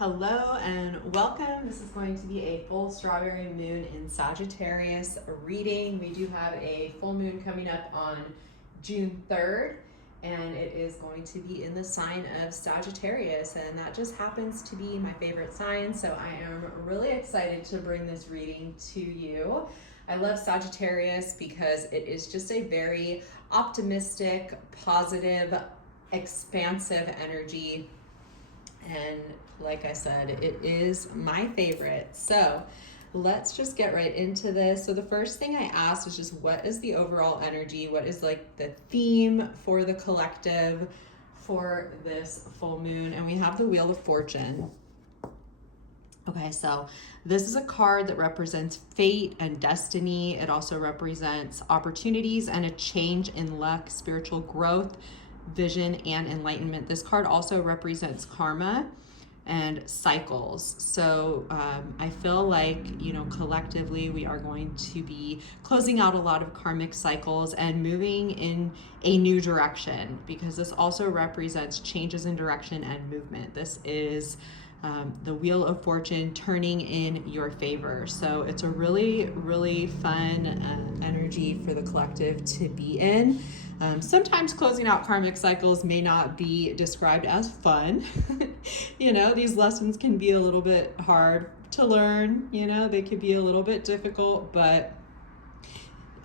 Hello and welcome. This is going to be a full strawberry moon in Sagittarius reading. We do have a full moon coming up on June 3rd, and it is going to be in the sign of Sagittarius, and that just happens to be my favorite sign, so I am really excited to bring this reading to you. I love Sagittarius because it is just a very optimistic, positive, expansive energy. And like I said, it is my favorite. So let's just get right into this. So the first thing I asked was just what is the overall energy? What is like the theme for the collective for this full moon? And we have the Wheel of Fortune. Okay, so this is a card that represents fate and destiny. It also represents opportunities and a change in luck, spiritual growth, vision, and enlightenment. This card also represents karma and cycles. So I feel like, collectively we are going to be closing out a lot of karmic cycles and moving in a new direction, because this also represents changes in direction and movement. This is the Wheel of Fortune turning in your favor. So it's a really, really fun energy for the collective to be in. Sometimes closing out karmic cycles may not be described as fun. These lessons can be a little bit hard to learn, they could be a little bit difficult, but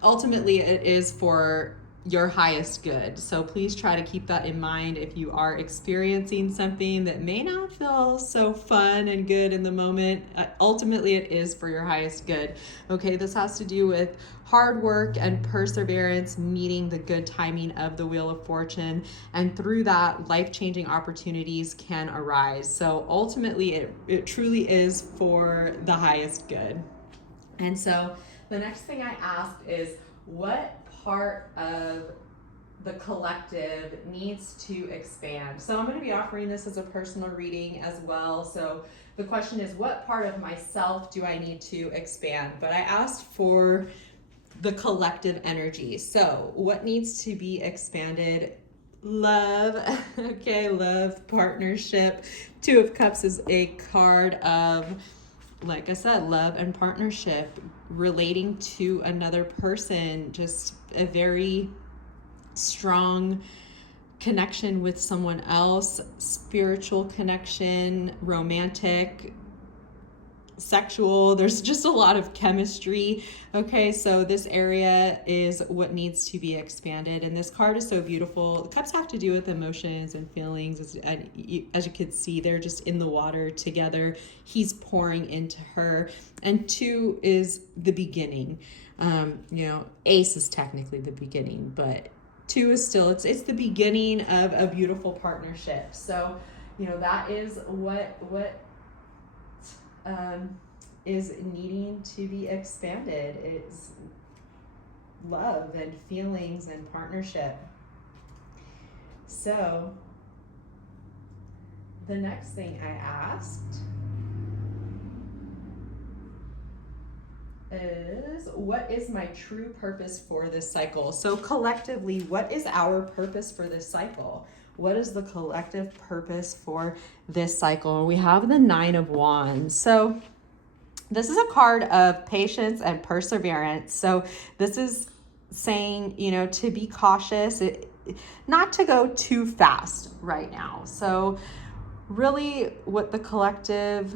ultimately it is for your highest good. So please try to keep that in mind if you are experiencing something that may not feel so fun and good in the moment. Ultimately, it is for your highest good. Okay, this has to do with hard work and perseverance, meeting the good timing of the Wheel of Fortune, and through that, life-changing opportunities can arise. So ultimately, it truly is for the highest good. And so the next thing I asked is, what part of the collective needs to expand? So I'm going to be offering this as a personal reading as well. So the question is, what part of myself do I need to expand? But I asked for the collective energy. So what needs to be expanded? Love. Okay, love, partnership. Two of Cups is a card of, like I said, love and partnership, relating to another person, just a very strong connection with someone else, spiritual connection, romantic, sexual. There's just a lot of chemistry. Okay, so this area is what needs to be expanded, and this card is so beautiful. The cups have to do with emotions and feelings, as you can see, they're just in the water together. He's pouring into her, and two is the beginning. Ace is technically the beginning, but two is still, it's the beginning of a beautiful partnership. So that is what is needing to be expanded. It's love and feelings and partnership. So the next thing I asked is, what is my true purpose for this cycle? So collectively, what is our purpose for this cycle? What is the collective purpose for this cycle? We have the Nine of Wands. So this is a card of patience and perseverance. So this is saying, to be cautious, not to go too fast right now. So really what the collective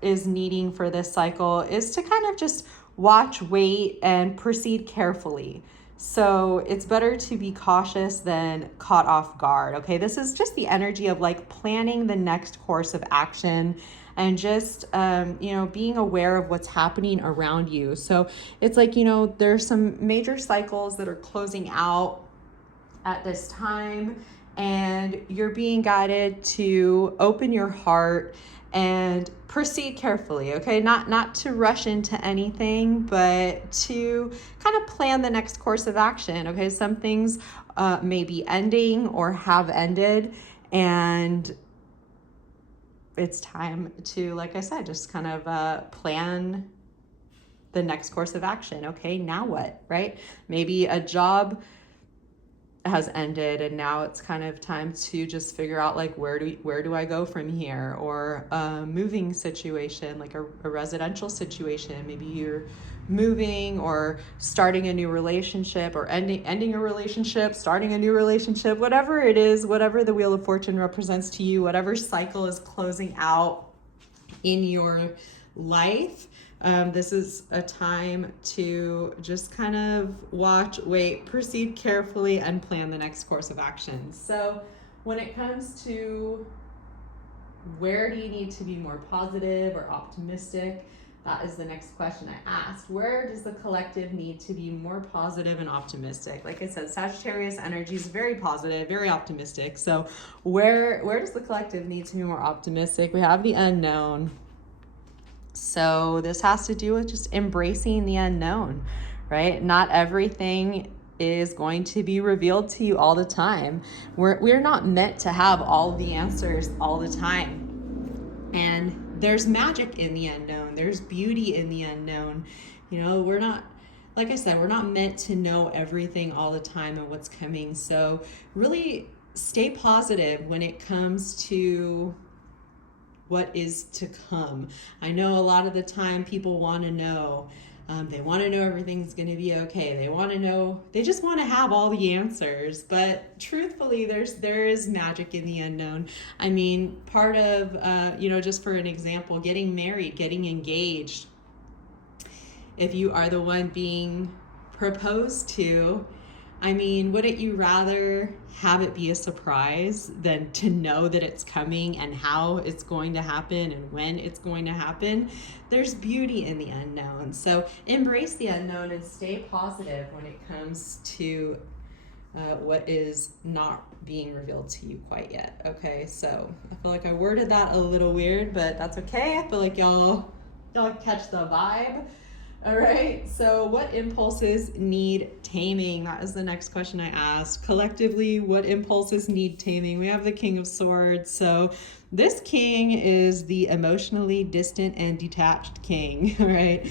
is needing for this cycle is to kind of just watch, wait, and proceed carefully. So it's better to be cautious than caught off guard. Okay, this is just the energy of like planning the next course of action and just, being aware of what's happening around you. So it's like, there's some major cycles that are closing out at this time, and you're being guided to open your heart and proceed carefully, okay? Not to rush into anything, but to kind of plan the next course of action, okay? Some things may be ending or have ended, and it's time to, like I said, just kind of plan the next course of action. Okay, now what, right? Maybe a job has ended, and now it's kind of time to just figure out like where do I go from here, or a moving situation, like a residential situation. Maybe you're moving or starting a new relationship, or ending a relationship, starting a new relationship, whatever it is, whatever the Wheel of Fortune represents to you, whatever cycle is closing out in your life. This is a time to just kind of watch, wait, proceed carefully, and plan the next course of action. So when it comes to where do you need to be more positive or optimistic, that is the next question I asked. Where does the collective need to be more positive and optimistic? Like I said, Sagittarius energy is very positive, very optimistic. So where does the collective need to be more optimistic? We have the unknown. So this has to do with just embracing the unknown, right? Not everything is going to be revealed to you all the time. We're not meant to have all the answers all the time. And there's magic in the unknown. There's beauty in the unknown. You know, we're not, like I said, we're not meant to know everything all the time and what's coming. So really stay positive when it comes to what is to come. I know a lot of the time people want to know, they want to know everything's going to be okay. They just want to have all the answers. But truthfully, there is magic in the unknown. I mean, part of, just for an example, getting married, getting engaged. If you are the one being proposed to, I mean, wouldn't you rather have it be a surprise than to know that it's coming and how it's going to happen and when it's going to happen? There's beauty in the unknown. So embrace the unknown and stay positive when it comes to what is not being revealed to you quite yet. Okay, so I feel like I worded that a little weird, but that's okay. I feel like y'all catch the vibe. All right, so what impulses need taming? That is the next question I asked. Collectively, what impulses need taming? We have the King of Swords. So this king is the emotionally distant and detached king, all right?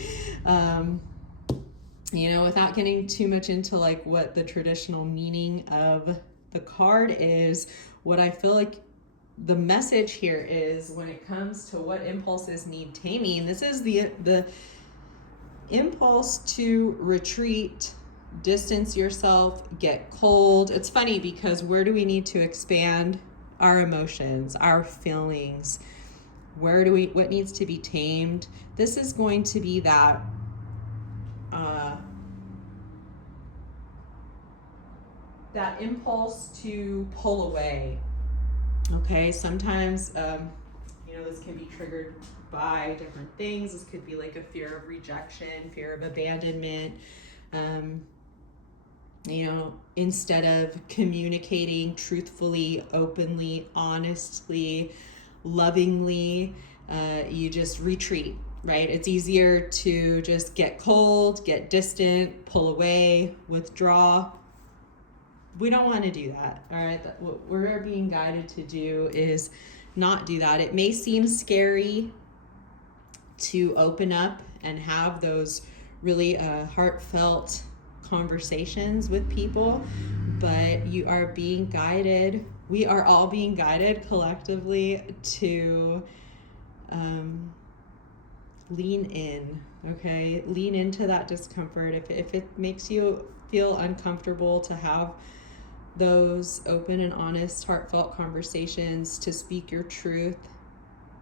Without getting too much into like what the traditional meaning of the card is, what I feel like the message here is when it comes to what impulses need taming, this is the impulse to retreat, distance yourself, get cold. It's funny because where do we need to expand? Our emotions, our feelings. What needs to be tamed? This is going to be that that impulse to pull away. Okay, sometimes this can be triggered by different things. This could be like a fear of rejection, fear of abandonment. Instead of communicating truthfully, openly, honestly, lovingly, you just retreat, right? It's easier to just get cold, get distant, pull away, withdraw. We don't want to do that, all right? What we're being guided to do is not do that. It may seem scary to open up and have those really heartfelt conversations with people, but you are being guided. We are all being guided collectively to lean in, okay? Lean into that discomfort. If it makes you feel uncomfortable to have those open and honest, heartfelt conversations, to speak your truth,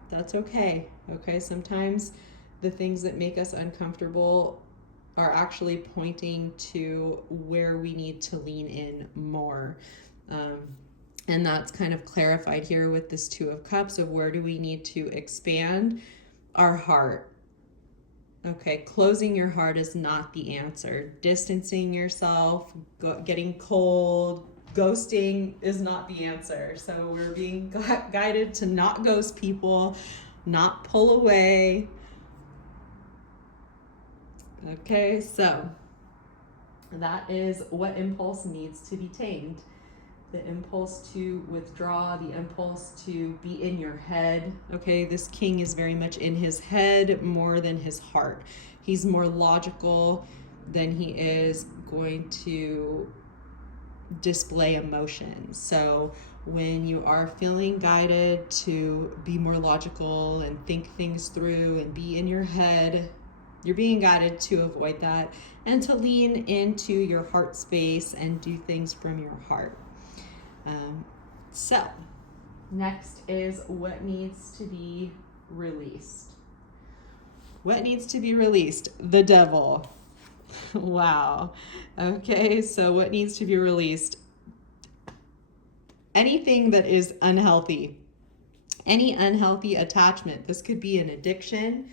that's okay. Okay, sometimes the things that make us uncomfortable are actually pointing to where we need to lean in more. And that's kind of clarified here with this Two of Cups of where do we need to expand our heart. Okay, closing your heart is not the answer. Distancing yourself, getting cold, ghosting is not the answer. So we're being guided to not ghost people, not pull away. Okay, so that is what impulse needs to be tamed. The impulse to withdraw, the impulse to be in your head. Okay, this king is very much in his head more than his heart. He's more logical than he is going to display emotions. So when you are feeling guided to be more logical and think things through and be in your head, you're being guided to avoid that and to lean into your heart space and do things from your heart. So next is what needs to be released. What needs to be released? The devil. Wow. Okay, so what needs to be released? Anything that is unhealthy. Any unhealthy attachment. This could be an addiction.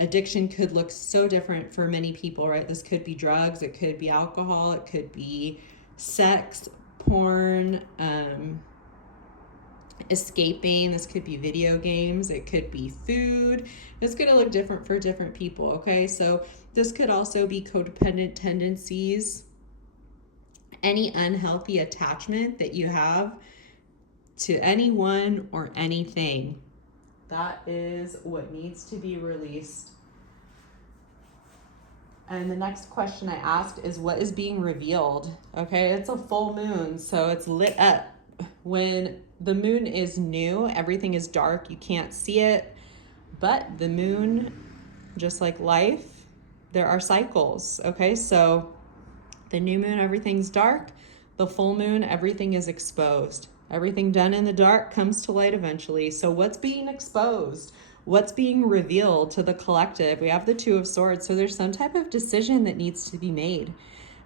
Addiction could look so different for many people, right? This could be drugs, it could be alcohol, it could be sex, porn, escaping. This could be video games, it could be food. It's going to look different for different people, okay? So this could also be codependent tendencies, any unhealthy attachment that you have to anyone or anything. That is what needs to be released. And the next question I asked is what is being revealed? Okay, it's a full moon, so it's lit up. When the moon is new, everything is dark, you can't see it. But the moon, just like life, there are cycles, okay? So the new moon, everything's dark. The full moon, everything is exposed. Everything done in the dark comes to light eventually. So what's being exposed? What's being revealed to the collective? We have the Two of Swords. So there's some type of decision that needs to be made.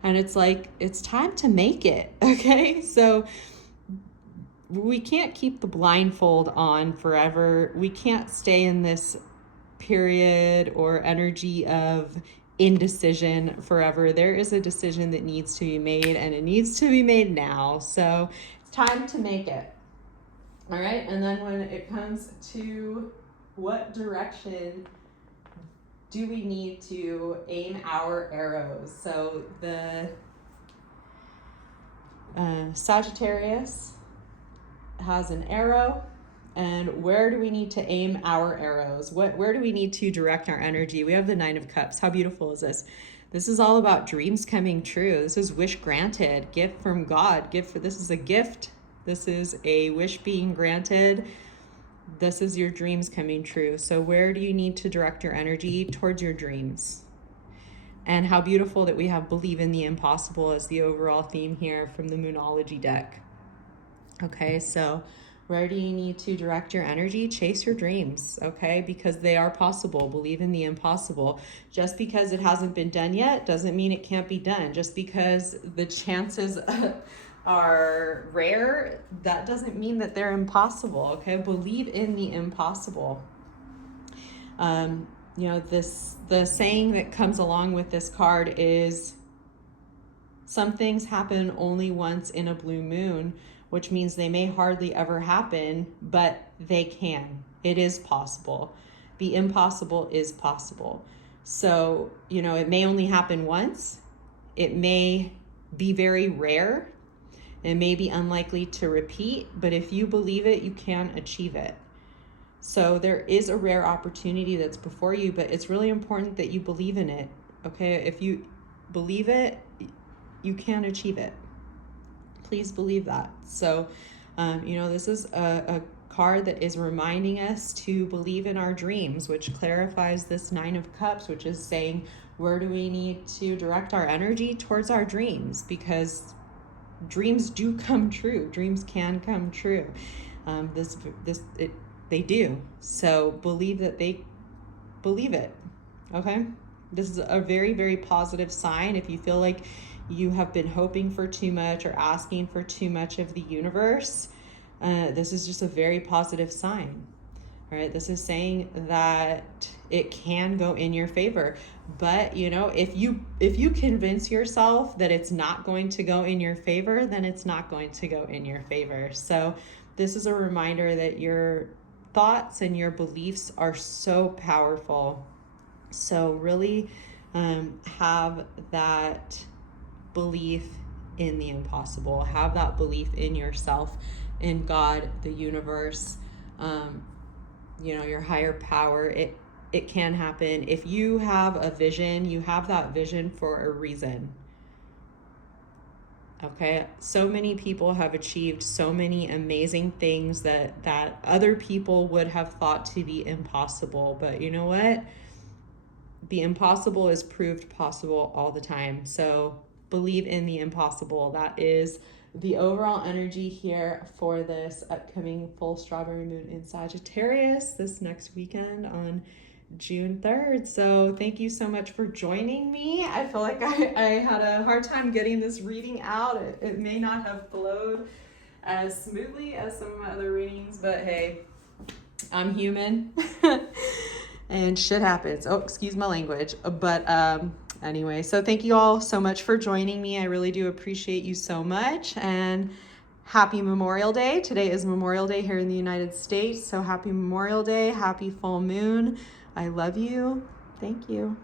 And it's like, it's time to make it, okay? So we can't keep the blindfold on forever. We can't stay in this period or energy of indecision forever. There is a decision that needs to be made, and it needs to be made now. So it's time to make it. All right. And then when it comes to what direction do we need to aim our arrows? So the Sagittarius has an arrow, and where do we need to aim our arrows? Where do we need to direct our energy? We have the Nine of Cups. How beautiful is this? This is all about dreams coming true. This is wish granted, gift from God. This is a gift. This is a wish being granted. This is your dreams coming true. So where do you need to direct your energy? Towards your dreams. And how beautiful that we have believe in the impossible as the overall theme here from the Moonology deck. Okay, so where do you need to direct your energy? Chase your dreams, okay? Because they are possible. Believe in the impossible. Just because it hasn't been done yet doesn't mean it can't be done. Just because the chances are rare, that doesn't mean that they're impossible, okay? Believe in the impossible. The saying that comes along with this card is some things happen only once in a blue moon, which means they may hardly ever happen, but they can. It is possible. The impossible is possible. So, it may only happen once. It may be very rare. It may be unlikely to repeat, but if you believe it, you can achieve it. So there is a rare opportunity that's before you, but it's really important that you believe in it, okay? If you believe it, you can achieve it. Please believe that. So, this is a card that is reminding us to believe in our dreams, which clarifies this Nine of Cups, which is saying, where do we need to direct our energy? Towards our dreams, because dreams do come true. Dreams can come true. They do. So believe that they believe it. Okay. This is a very, very positive sign. If you feel like you have been hoping for too much or asking for too much of the universe, this is just a very positive sign. All right. This is saying that it can go in your favor. But, if you convince yourself that it's not going to go in your favor, then it's not going to go in your favor. So this is a reminder that your thoughts and your beliefs are so powerful. So really have that belief in the impossible. Have that belief in yourself, in God, the universe, your higher power. It can happen. If you have a vision, you have that vision for a reason. Okay, so many people have achieved so many amazing things that other people would have thought to be impossible. But you know what? The impossible is proved possible all the time. So believe in the impossible. That is the overall energy here for this upcoming full strawberry moon in Sagittarius this next weekend on June 3rd. So thank you so much for joining me. I feel like I had a hard time getting this reading out. It may not have flowed as smoothly as some of my other readings, but hey, I'm human. And shit happens. Oh, excuse my language. But anyway, so thank you all so much for joining me. I really do appreciate you so much. And happy Memorial Day. Today is Memorial Day here in the United States. So happy Memorial Day. Happy full moon. I love you. Thank you.